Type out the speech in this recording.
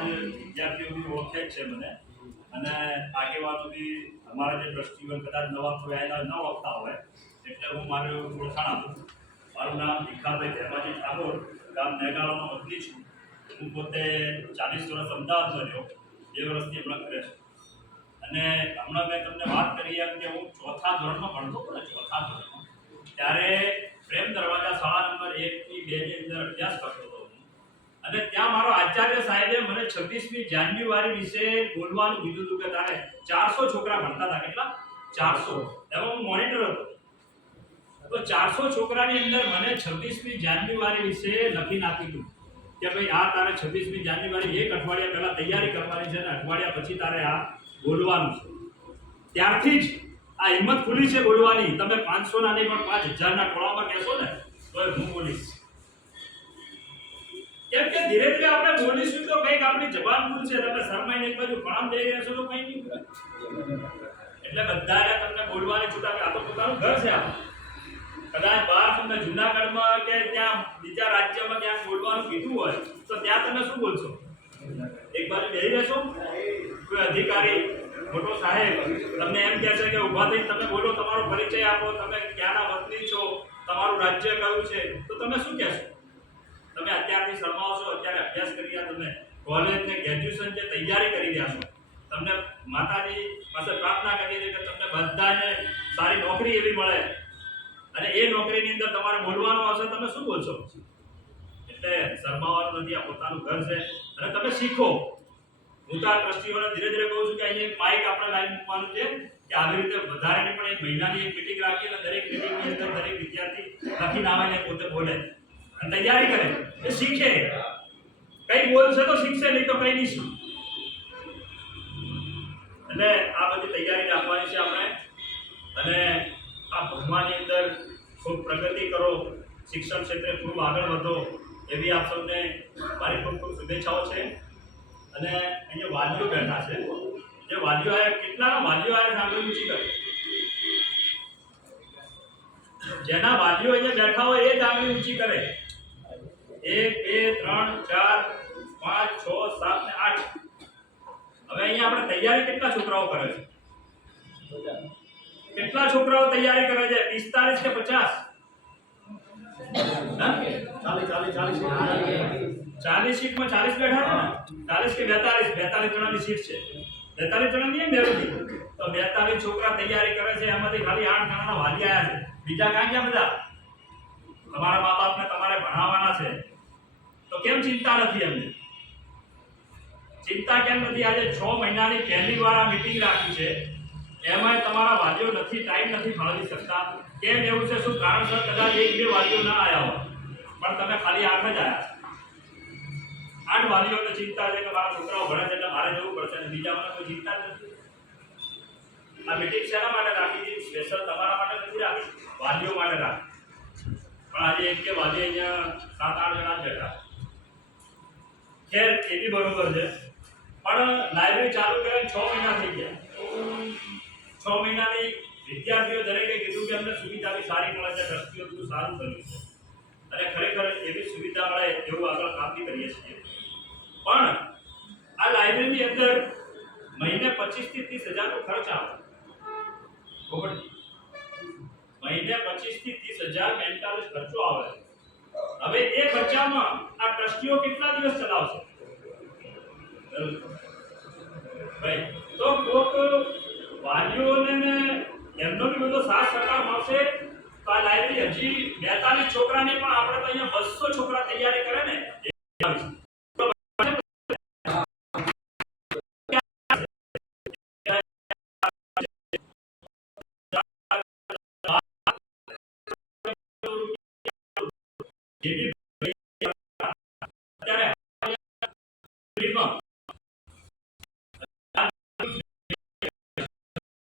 જ વિદ્યાર્થીઓ બી ઓળખે છે મને. અને આગેવાનો બી અમારા જે ટ્રસ્ટીઓ કદાચ નવા કોઈ ન ઓળખતા હોય, એટલે હું મારું ઓળખાણ આપું મારું નામ ભીખાભાઈ ધેમાજી ઠાકોર, ગામ નેગાળાનો વકીલ છું. હું પોતે ચાલીસ વર્ષ અમદાવાદમાં રહ્યો. બે વર્ષથી હમણાં કરે છું. અને હમણાં મેં તમને વાત કરી એમ કે હું ચોથા ધોરણમાં ભણતો હતો ને, ચોથા ધોરણમાં. ત્યારે પ્રેમ દરવાજા શાળા નંબર એકથી બેની અંદર અભ્યાસ કરતો મારો આચાર્ય સાહેબે મને છવ્વીસમી જાન્યુઆરી વિશે બોલવાનું કીધું હતું કે તારે ચારસો છોકરા ભણતા હતા. કેટલા? ચારસો. એમાં હું મોનિટર હતો. તો ચારસો છોકરાની અંદર મને છવ્વીસમી જાન્યુઆરી વિશે લખી નાખ્યું કે ભાઈ આ તારે છવ્વીસમી જાન્યુઆરી એક અઠવાડિયા પહેલાં તૈયારી કરવાની છે અને અઠવાડિયા પછી તારે આ બોલવાનું છે. ત્યારથી જ આ હિંમત ખુલી છે બોલવાની. તમે પાંચસો ના નહીં પણ પાંચ હજારના ટોળામાં કહેશો ને તો હું બોલીશ. કેમ કે ધીરે ધીરે આપણે બોલીશું તો કંઈક આપણી જવાબ ભૂલ છે તમે શરમાઈને એક બાજુ કામ દઈ રહ્યા છો તો કંઈ નહીં એટલે બધાને તમને બોલવાની છૂટ આપી. આ તો પોતાનું ઘર છે આ કદાચ બહાર તમને જુનાગઢમાં કે ત્યાં બીજા રાજ્યમાં ક્યાંક બોલવાનું કીધું હોય, તો ત્યાં તમે શું બોલશો? એક બાજુ બેસી રહેશો? કોઈ અધિકારી, મોટો સાહેબ, તમને એમ કહે છે કે ઊભા થઈને તમે બોલો, તમારો પરિચય આપો, તમે ક્યાંના વતની છો, તમારું રાજ્ય કયું છે, તો તમે શું કહેશો? અત્યારથી શરમાવો છો, અત્યારે અભ્યાસ કરી રહ્યા તમે કોલેજ ને ગ્રેજ્યુએશન જે તૈયારી કરી રહ્યા છો, તમને માતાજી પાસે પ્રાર્થના કરી છે કે તમને બધાને સારી નોકરી એવી મળે. અને એ નોકરીની અંદર તમારે બોલવાનું આવશે, તમે શું બોલશો એટલે શરમાવાનું નથી, આ પોતાનું ઘર છે. અને તમે શીખો. હું તો આ ટ્રસ્ટીઓને ધીરે ધીરે કહું છું કે અહીંયા એક માઇક આપણે લાઈન મૂકવાનું છે કે આવી રીતે વધારે પણ એક મહિનાની એક મિટિંગ રાખી અને દરેક મિટિંગની અંદર દરેક વિદ્યાર્થી લખીને આવે ને પોતે બોલે. અને તૈયારી કરે. એ શીખે. કઈ બોલશે તો શીખશે, નહીં તો કઈ નહીં શીખે. એટલે આ બધી તૈયારી રાખવાની છે આપણે. અને આ ભણવાની અંદર ખૂબ પ્રગતિ કરો. શિક્ષણ ક્ષેત્રે ખૂબ આગળ વધો. એવી આપ સૌને મારી ખૂબ ખૂબ શુભેચ્છાઓ છે. અને અહીંયા વાલીઓ બેઠા છે. જે વાલીઓ આવ્યા કેટલાના વાલીઓ આવ્યા સાંભળી ઊંચી જેના વાલીઓ અહીંયા બેઠા હોય એ જ આંગળી ઊંચી કરે એક બે ત્રણ ચાર પાંચ છ સાત ને આઠ હવે અહીંયા આપણે તૈયારી કેટલા છોકરાઓ કરે છે કેટલા છોકરાઓ તૈયારી કરે છે પિસ્તાલીસ કે પચાસ ચાલીસ સીટમાં ચાલીસ બેઠા છે ને ચાલીસ કે બેતાલીસ બેતાલીસ જણાની સીટ છે બેતાલીસ જણાની એમ મેળવી તો બેતાલીસ છોકરા તૈયારી કરે છે એમાંથી ખાલી આઠ જણાના વાલી આવ્યા છે બીજા કાંઈ ગયા બધા તમારા મા બાપને તમારે ભણાવવાના છે. તો કેમ ચિંતા નથી એમને? ચિંતા કેમ નથી? આજે છ મહિનાની પહેલી વાર આ મિટિંગ રાખી છે. એમાં તમારા વાલીઓ નથી ટાઈમ નથી ફાળવી શકતા. કેમ એવું છે? શું કારણસર કદાચ એક બે વાલીઓ ના આવ્યા હોય. પણ તમે ખાલી આઠ જ આવ્યા આઠ વાલીઓને ચિંતા છે કે મારા છોકરાઓ ભણે છે એટલે મારે જવું પડશે અને બીજાઓને કોઈ ચિંતા જ નથી. આ મિટિંગ શેના માટે રાખી સ્પેશિયલ તમારા માટે નથી રાખી. વાલીઓ માટે રાખી. પણ આજે એક કે આજે અહીંયા સાત, આઠ જણા જ ખેર, એ બી બરોબર છે. પણ લાઇબ્રેરી ચાલુ કરે છ મહિના થઈ ગયા. છ મહિનાની વિદ્યાર્થીઓ દરેકે કીધું કે અમને સુવિધા બી સારી મળે છે દ્રષ્ટિઓ બધું સારું કર્યું છે. અને ખરેખર એવી સુવિધા મળે એવું આગળ કામ કરીએ છીએ. પણ આ લાઇબ્રેરીની અંદર મહિને પચીસથી ત્રીસ હજારનો ખર્ચ આવે. પોપટજી. મહિને પચીસથી ત્રીસ હજાર મેન્ટાલિસ ખર્ચો આવે હવે એ ખર્ચામાં આ ટ્રસ્ટીઓ કેટલા દિવસ ચલાવશે? ભાઈ, તો કોક વાલીઓને ને એમનો બી બધો સાથ સહકાર મળશે. તો આ લાઇબ્રેરી હજી બેતાલીસ છોકરાની પણ આપણે તો અહીંયા બસો છોકરા તૈયારી કરે ને. એ જે બી અત્યારે